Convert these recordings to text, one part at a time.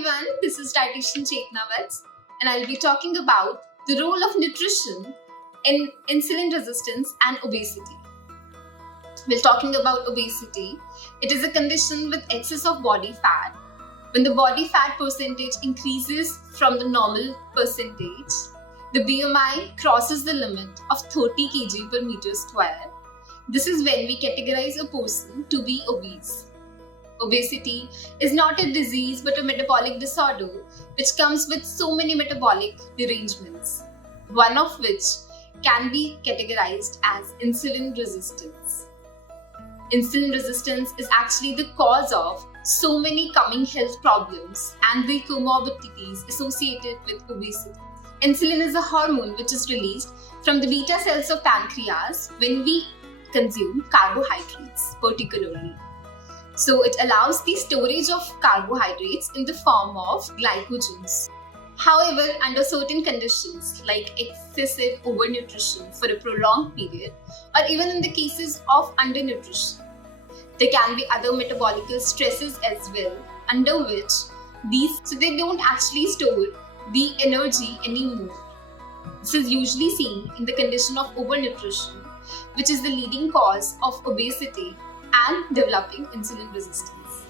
everyone, this is dietitian Chetna Vats, and I'll be talking about the role of nutrition in insulin resistance and obesity. We're talking about obesity. It is a condition with excess of body fat. When the body fat percentage increases from the normal percentage, the BMI crosses the limit of 30 kg per meter square. This is when we categorize a person to be obese. Obesity is not a disease but a metabolic disorder which comes with so many metabolic derangements, one of which can be categorized as insulin resistance. Insulin resistance is actually the cause of so many coming health problems and the comorbidities associated with obesity. Insulin is a hormone which is released from the beta cells of pancreas when we consume carbohydrates particularly. So it allows the storage of carbohydrates in the form of glycogens. However, under certain conditions like excessive overnutrition for a prolonged period or even in the cases of undernutrition, there can be other metabolic stresses as well under which they don't actually store the energy anymore. This is usually seen in the condition of overnutrition, which is the leading cause of obesity and developing insulin resistance.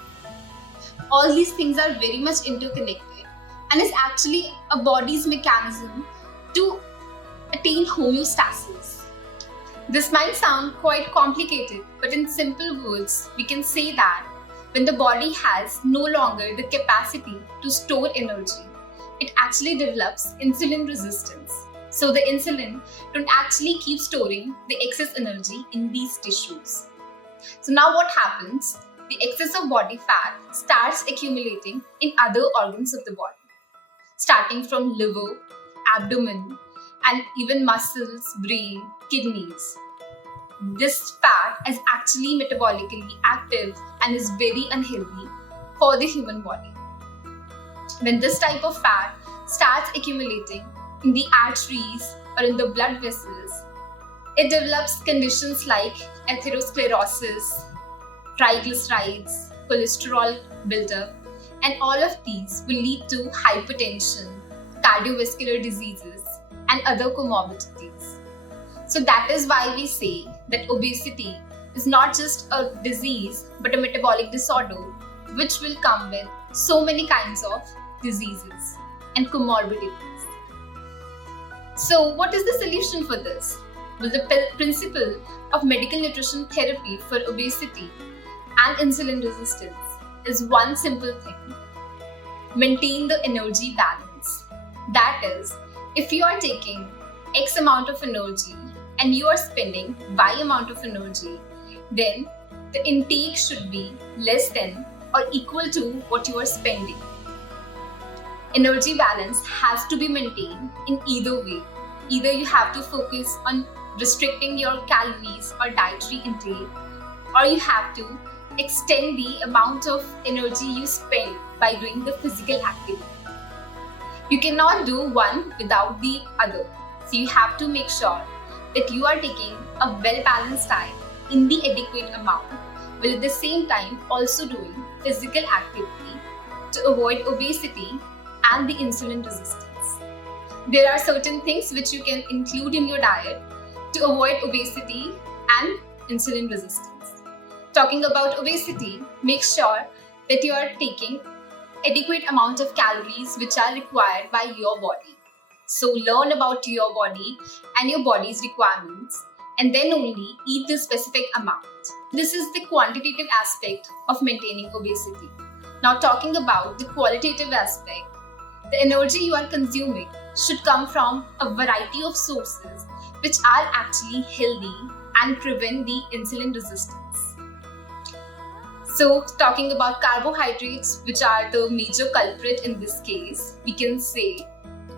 All these things are very much interconnected and is actually a body's mechanism to attain homeostasis. This might sound quite complicated, but in simple words, we can say that when the body has no longer the capacity to store energy, it actually develops insulin resistance. So the insulin don't actually keep storing the excess energy in these tissues. So now what happens? The excess of body fat starts accumulating in other organs of the body, starting from liver, abdomen, and even muscles, brain, kidneys. This fat is actually metabolically active and is very unhealthy for the human body. When this type of fat starts accumulating in the arteries or in the blood vessels, it develops conditions like atherosclerosis, triglycerides, cholesterol buildup, and all of these will lead to hypertension, cardiovascular diseases, and other comorbidities. So that is why we say that obesity is not just a disease but a metabolic disorder which will come with so many kinds of diseases and comorbidities. So what is the solution for this? Well, the principle of medical nutrition therapy for obesity and insulin resistance is one simple thing: maintain the energy balance. That is, if you are taking X amount of energy and you are spending Y amount of energy, then the intake should be less than or equal to what you are spending. Energy balance has to be maintained in either way. Either you have to focus on restricting your calories or dietary intake, or you have to extend the amount of energy you spend by doing the physical activity. You cannot do one without the other. So you have to make sure that you are taking a well-balanced diet in the adequate amount, while at the same time also doing physical activity to avoid obesity and the insulin resistance. There are certain things which you can include in your diet to avoid obesity and insulin resistance. Talking about obesity, make sure that you are taking adequate amount of calories which are required by your body. So learn about your body and your body's requirements and then only eat the specific amount. This is the quantitative aspect of maintaining obesity. Now talking about the qualitative aspect, the energy you are consuming should come from a variety of sources which are actually healthy and prevent the insulin resistance. So talking about carbohydrates, which are the major culprit in this case, we can say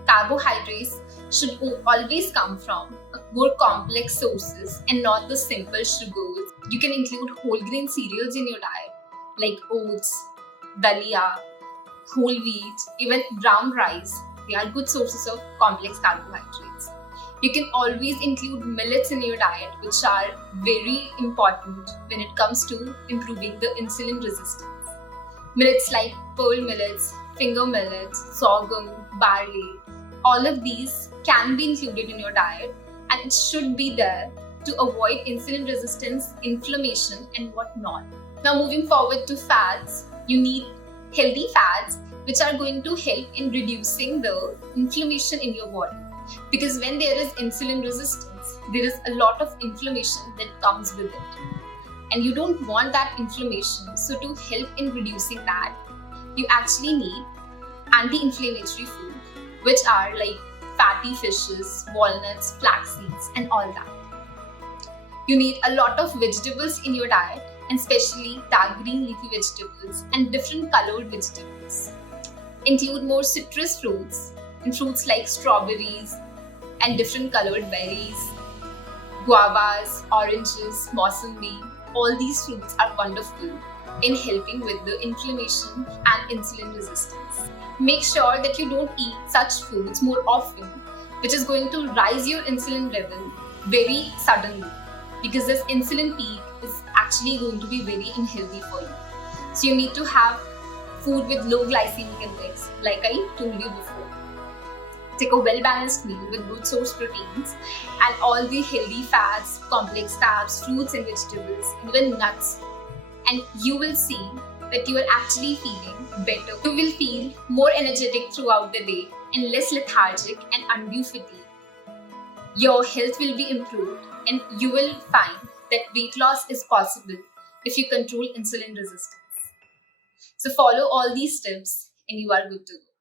carbohydrates should always come from more complex sources and not the simple sugars. You can include whole grain cereals in your diet like oats, dalia, whole wheat, even brown rice. They are good sources of complex carbohydrates. You can always include millets in your diet, which are very important when it comes to improving the insulin resistance. Millets like pearl millets, finger millets, sorghum, barley, all of these can be included in your diet, and it should be there to avoid insulin resistance, inflammation, and whatnot. Now, moving forward to fats, you need healthy fats which are going to help in reducing the inflammation in your body. Because when there is insulin resistance, there is a lot of inflammation that comes with it. And you don't want that inflammation. So to help in reducing that, you actually need anti-inflammatory food, which are like fatty fishes, walnuts, flax seeds, and all that. You need a lot of vegetables in your diet, and especially dark green leafy vegetables and different colored vegetables. Include more citrus fruits, and fruits like strawberries and different colored berries, guavas, oranges, mossambi. All these fruits are wonderful in helping with the inflammation and insulin resistance. Make sure that you don't eat such foods more often, which is going to rise your insulin level very suddenly, because this insulin peak is actually going to be very unhealthy for you. So you need to have food with low glycemic index, like I told you before. Take a well-balanced meal with good source proteins and all the healthy fats, complex carbs, fruits and vegetables, and even nuts. And you will see that you are actually feeling better. You will feel more energetic throughout the day and less lethargic and undue fatigue. Your health will be improved, and you will find that weight loss is possible if you control insulin resistance. So follow all these tips and you are good to go.